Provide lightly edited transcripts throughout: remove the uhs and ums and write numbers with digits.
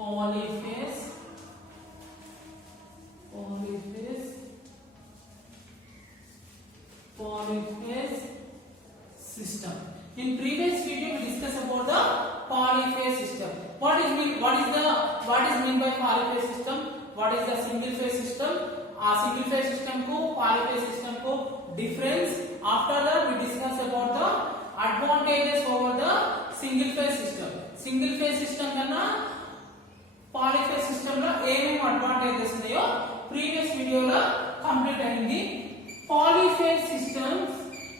polyphase system. In previous video we discussed about the polyphase system. What is mean by polyphase system? What is the single phase system? Single phase system को polyphase system को difference. After that we discuss about the advantages over the single phase system. Single phase system కన్నా polyphase system లో ఏమేం advantages ఉన్నాయో previous video లో complete అయింది. Polyphase systems,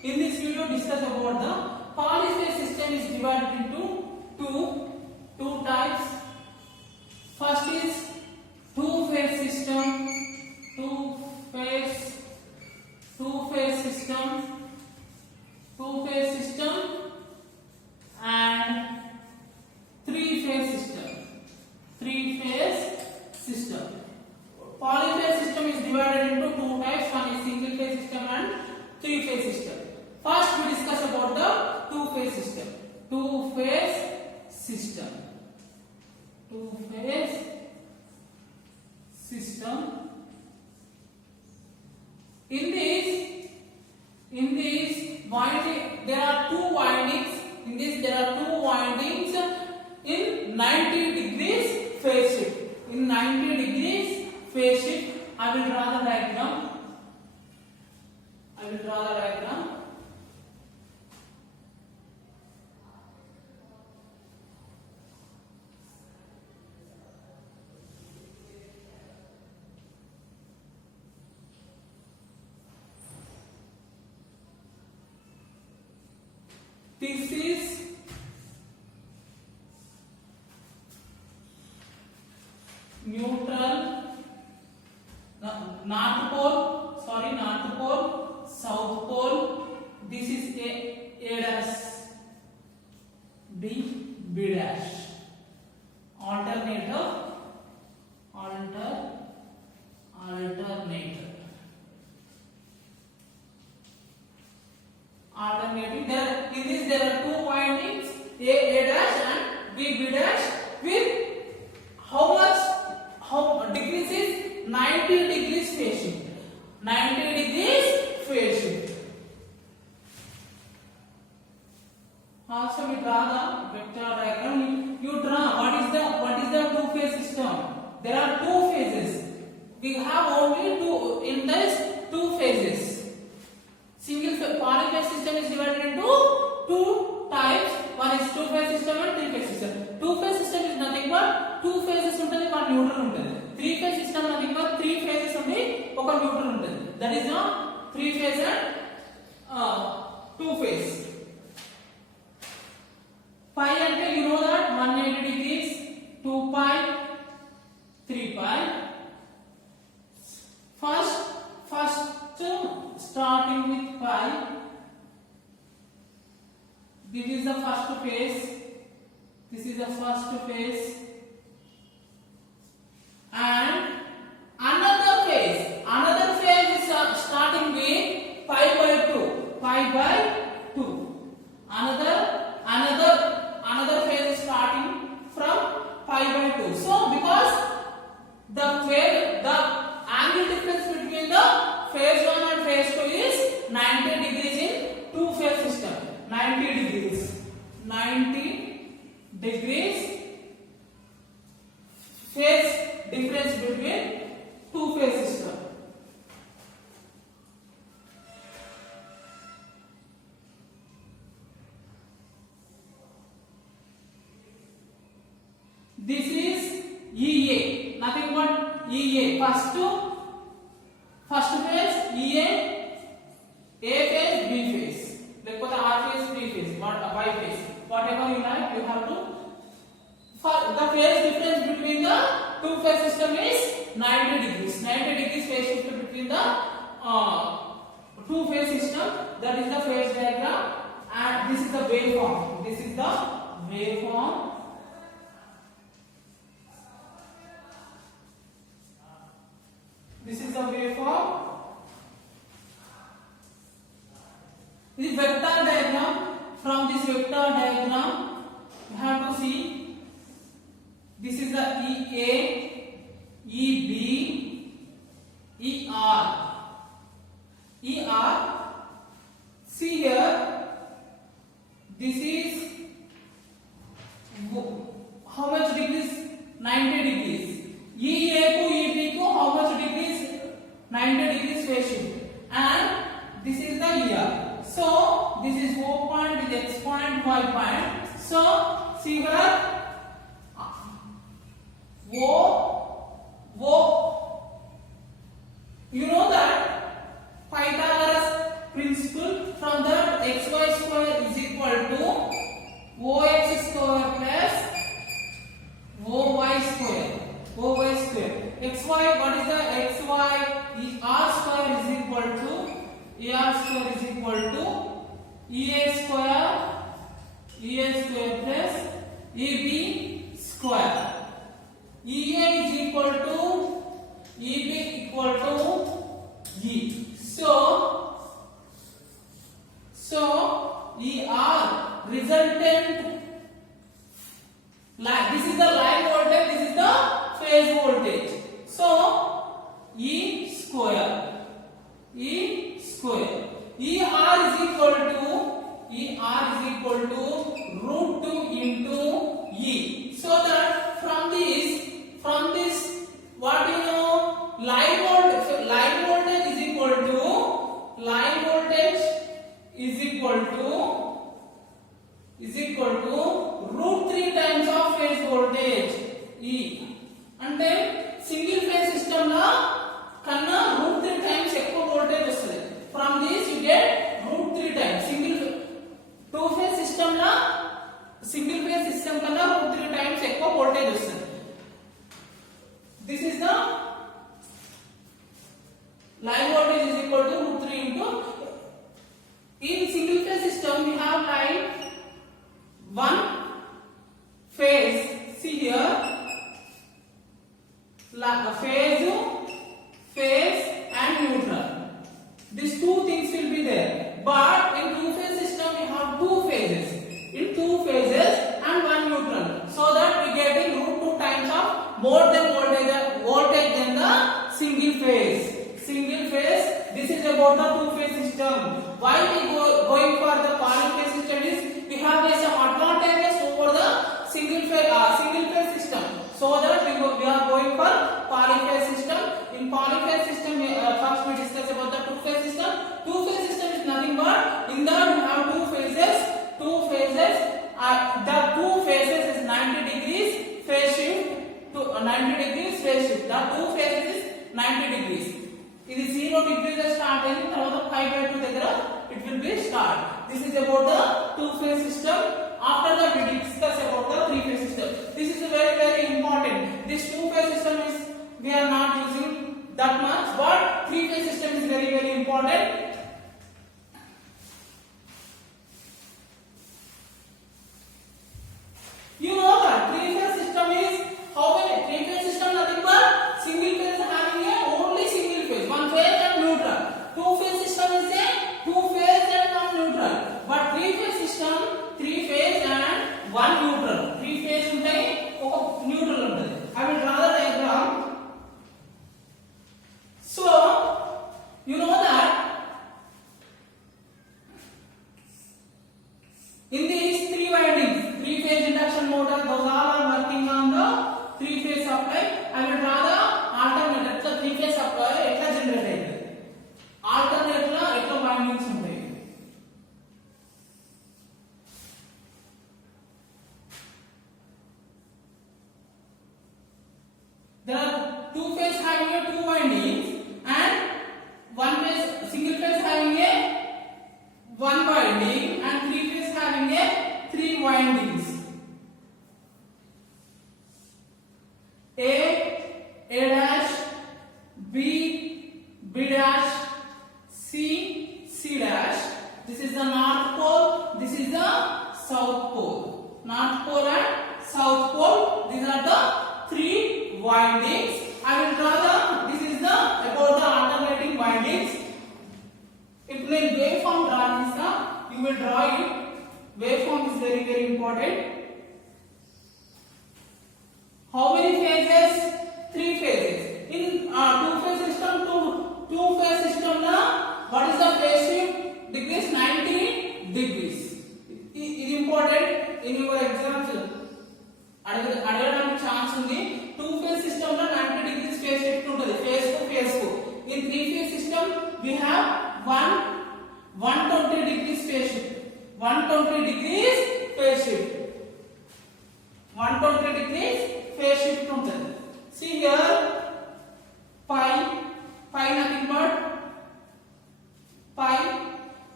in this video discuss about the polyphase system is divided into two types. First is two phase system and three phase system. Polyphase system is divided into two types. One is single phase system and three phase system. First we discuss about the two phase system. In this winding there are two windings. In this there are two windings in 90 degrees phase shift. In 90 degrees phase shift, I will draw the diagram. This is neutral, north pole, south pole. This is A dash, B dash. Alternator. Alternating. There are two windings, A dash and B dash, with how degrees is 90 degrees phase shift. 90 degrees phase shift. Also we draw the vector diagram. You draw what is the two phase system. There are two phases. We have only in this two phases. Polyphase system is divided into two types. One is two phase system and three phase system. Two phase system is nothing but two phases ఉంటుంది, ఒక neutral ఉంటుంది. Three phase system nothing but three phases ఉంది, ఒక neutral ఉంటుంది. That is not three phase and two phase. Pi అంటే you know that 180 degrees, 2 pi, 3 pi. First starting with pi. This is the first phase. And another phase is starting with pi by 2. Another phase is starting from pi by 2. So because the angle difference between the phase 1 and phase 2 is 90 degrees in two phase system. 90 degrees phase difference between two phase system. This is EA, nothing but EA. First phase EA, A phase, B phase. లేకపోతే R phase, B phase, Y phase. Whatever you like, you have to. For the phase difference between the two phase system is 90 degrees. 90 degrees phase shift between the two phase system. That is the phase diagram, and this is the waveform. This is the waveform. This is the waveform. This vector diagram. From this vector diagram, you have to see This is the EA, EB, ER. ER. See here. This is how much degrees? 90 degrees. EA to EB को how much degrees? 90 degrees phase shift. And this is the ER. So this is O point, with X point, Y point. So see here. You know that Pythagoras principle, from that xy square is equal to OX square plus OY square. OY square. XY, what is the XY? R square is equal to AR square is equal to EA square plus EB square. EA is equal to EB equal to E. So ER resultant, this is the line voltage, this is the phase voltage. So E square. ER is equal to root 2 into E. So that from this what you know, line voltage is equal to root 3 times of phase voltage E. అంటే single phase system లో కన్నా root 3 times ఎక్కువ voltage వస్తుంది. From this you get root 3 times. Two phase system లో single phase system కన్నా root 3 times ఎక్కువ voltage వస్తుంది. This is the line voltage is equal to root 3 into. In single phase system we have like one phase. See here, phase and neutral. These two things will be there. But in two phase system we have two phases. In two phases and one neutral. So that we getting root 2 times of more than voltage than the single phase. This is about the two phase system. Why we going for the polyphase system is we have some advantages over the single phase system. So that we are going for polyphase system. In polyphase system, first we discuss about the two phase system. Two phase system is nothing but in that we have two phases. The two phases is 90 degrees phase shift to 90 degrees phase shift. The two phases is 90 degrees. ఇది 0 degrees start అయిన తర్వాత 5/2 దగ్గర it will be start. This is about the two phase system. After that we discuss about the three phase system. This is very very important. This two phase system is we are not using that much, but three phase system is very very important. You know that three phase system is how many? Three phase system nothing but single phase having a only single phase, one phase and neutral. Two phase system is a two phase and one neutral. But three phase system, three phase and one neutral. Three phase ఉంటాయి, ఒక neutral ఉంటుంది. I will draw the diagram. So you know that in these three windings, three phase induction motor, those all are working on the three phase supply. I will draw the alternator. So three phase supply ఎట్లా generate అయ్యింది, alternate లో ఎట్లా windings ఉంటాయి. There are two phase having a two windings and one phase single phase having a one winding and three phase having a three windings. A dash, B dash, C dash. This is the north pole, this is the south pole. North pole and south pole, these are the three windings. I will draw this is the about the alternating windings. If you waveform draw this, you will draw it. Waveform is very very important. How many phases? 3 phases. In two-phase system, two-phase system na, what is the phase shift? Degrees 90 degrees. It is important in your exams. అడగడానికి chance ఉంది. Two-phase system లో 90 degrees phase shift ఉంటుంది, phase to phase కు. In three-phase system we have 120 degrees phase shift. 120 degrees phase shift. 120 degrees phase shift ఉంటుంది. See here, pi nothing but pi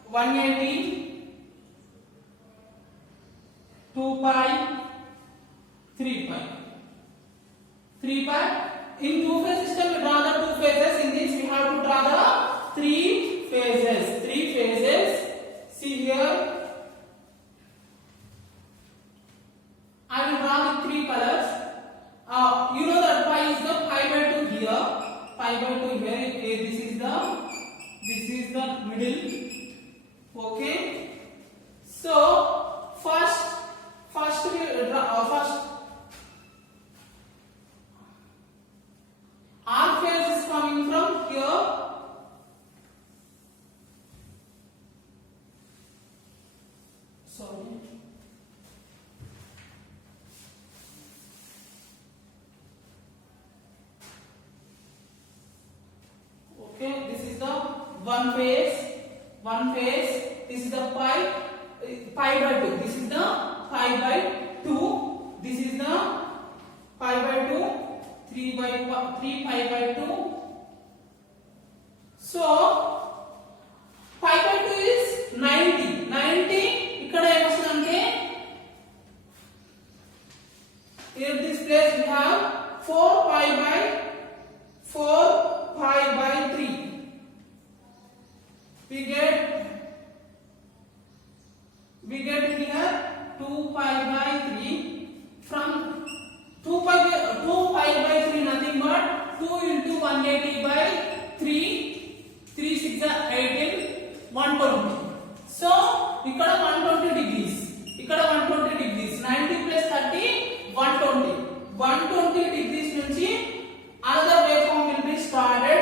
180, 2 pi, 3 pi. 3 pi. In two-phase system we draw the two phases. In this we have to draw the three phases. Three phases. See here, I will draw with three colors. You know that pi is the pi by 2 here. Pi by 2 here. This is the middle. Okay. So first we draw first R phase is coming from here. Sorry. Okay, this is the one phase. This is the pi by 2. This is the pi by 2. This is the pi by 2. 3 pi by 2. So pi by 2 is 90. 90 ఇక్కడ ఏమొస్తుందంటే, in this place we have 4 pi by 3. We get here 2 pi by 3. From 2 pi by 3 nothing but 2 into 180 by 3. 3 6 are 18, 120. So ఇక్కడ 120 degrees. ఇక్కడ 120 degrees. 90 plus 30, 120. 120 degrees నుంచి another waveform will be started.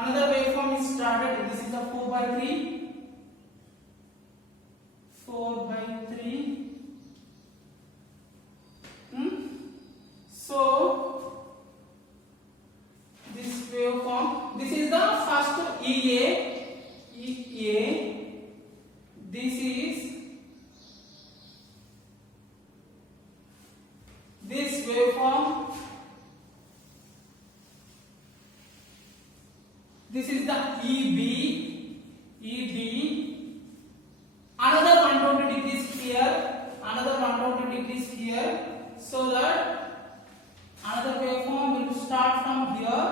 Another waveform is started. This is the 4 by 3. 4 by 3. So this waveform, this is the first EA. This is this waveform. This is the EB. Another 120 degrees here. Another 120 degrees here. So that another waveform will start from here.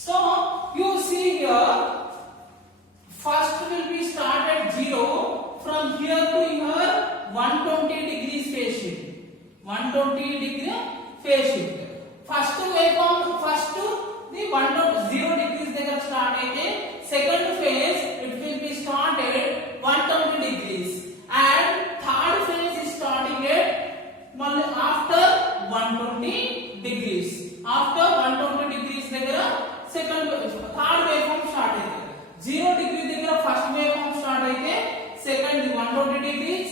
So you see here, first will be start at 0. From here to here 120 degrees phase shift. 120 degree phase shift. First waveform, first the 0 degrees దగ్గర start అయితే, second phase it will be started 120 degrees, and third phase is starting at after 120 degrees. After 120 degrees దగ్గర second third waveform start అయితే, 0 degree దగ్గర first waveform start అయితే, second 120 degrees,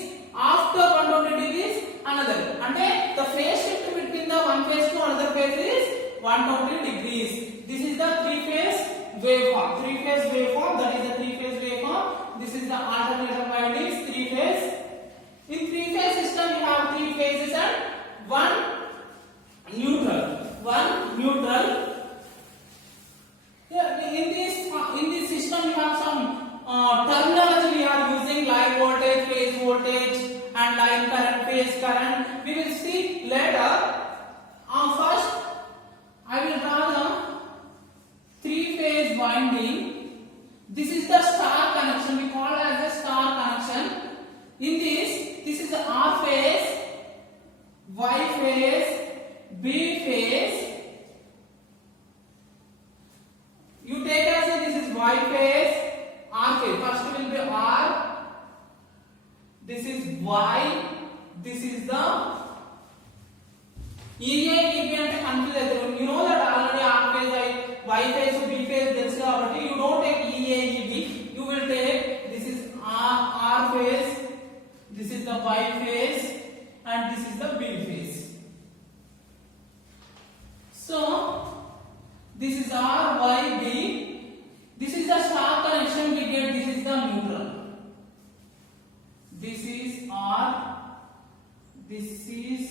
after 120 degrees another. అంటే the phase shift between the one phase to another phase is 120 degrees. This is the three-phase waveform. Three-phase waveform, that is the three-phase waveform. This is the alternator windings, three-phase. In three-phase system, we have three phases and one neutral. Yeah, in this system, we have some terminology we are using, line voltage, phase voltage, and line current, phase current. We will see later. First, I will draw the three-phase winding. This is the star connection. We call it as a star connection. In this is the R phase, Y phase, B phase. You take as this is Y phase, R phase. First will be R, this is Y, this is the EA, EB అంటే confuse అవుతారు. You know that already R phase, Y phase, B phase తెలుసు కాబట్టి you don't take EA, EB, you will take this is R phase, this is the Y phase, and this is the B phase. So this is R, Y, B. This is the star connection we get. This is the neutral. This is R. This is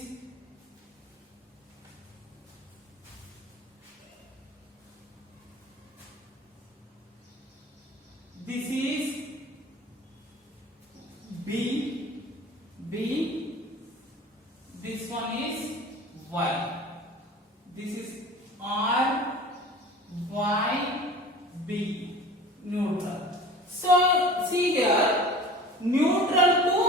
B. This one is Y. This is R, Y, B, neutral. So see here, neutral to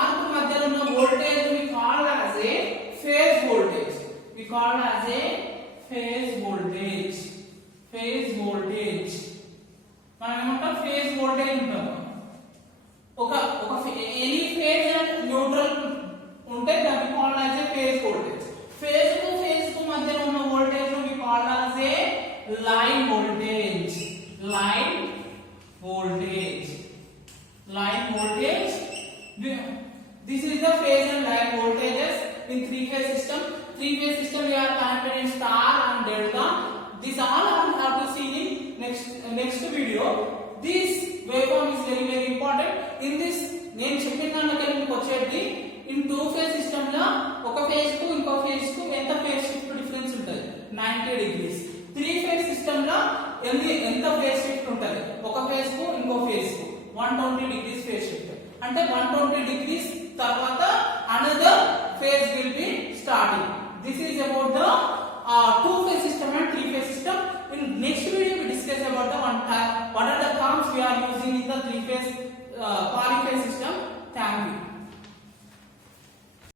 R కు మధ్యలో ఉన్న voltage we call as a phase voltage. We call as a phase voltage. మనం ఏమంటాం phase voltage అంటాం. ఒక any phase and neutral ఉంటే దాన్ని call as a phase voltage. Phase కు మధ్యలో ఉన్న voltage we call as a line voltage. This is the phase and line voltages in three-phase system. Three-phase system we are connected in star and delta. This all I have to see in next video. This waveform is very important. In this నేను చెప్పిన దాంట్లోకి మీకు వచ్చేది in two-phase system లో ఒక phase కు ఇంకో phase కు ఎంత phase shift difference ఉంటుంది 90 degrees. Three-phase system లో ఎంత phase shift ఉంటుంది ఒక phase కు ఇంకో phase కు 120 degrees phase shift. అంటే 120 degrees తర్వాత another phase will be starting. This is about the two-phase system and three-phase system. In next video we discuss about the what are the terms we are using in the three-phase polyphase